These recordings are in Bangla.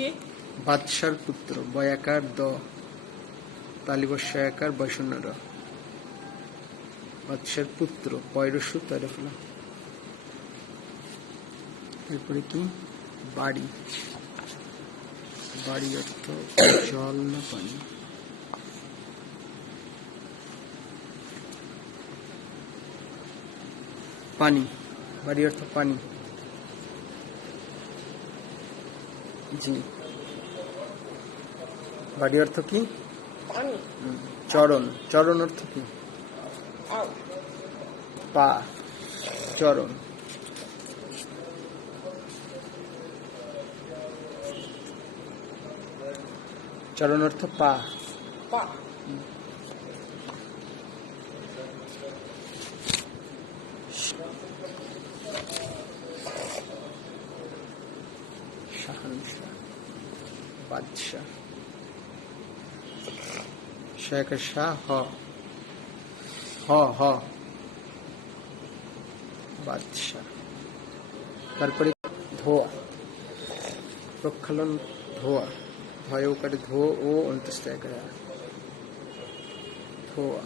কে? বাদশার পুত্র, বয়াকার দ, তালিবস্যাকার বৈষণ্য র। বাদশার পুত্র, পয়রসু তৈরফলা। এরপরে কি? বাড়ি। বাড়ি অর্থ জল না পানি? পানি। বাড়ি অর্থ পানি। জি। বাড়ি অর্থ কি? পানি। চরণ। চরণ অর্থ কি? পা। চরণ। চরণ অর্থ পা। পা। শাহানশাহ, বাদশাহ। শাহের শাহ, হ হ হ, বাদশাহ। তারপরে ধোয়া। প্রক্ষালন, ধোয়া। ধয় ওকারে ধো ও অন্তস্থ একারে ধোয়া।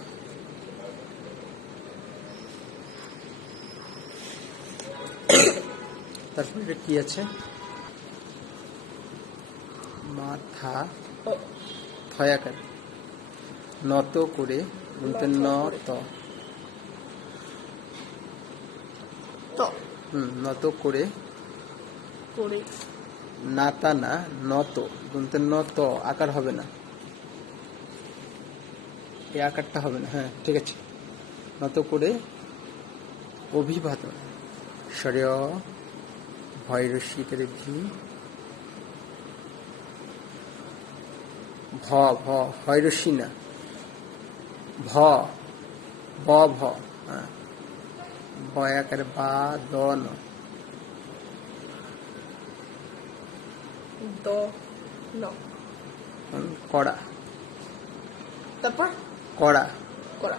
তারপরে কি আছে? মাথা, থয়াকার নত করে, নত নত করে, করে নাতা না, নত গুনতে নত আকার হবে না, এই আকারটা হবে না। হ্যাঁ ঠিক আছে। নত করে অভিবাদন, সরেয় ভয়রসী করে ভি, ভ ভ ভয়রসী না, ভ ব ভ, হ্যাঁ বয়াকারে বা দ ন, দ ন। কড়া। তারপর কড়া। করা।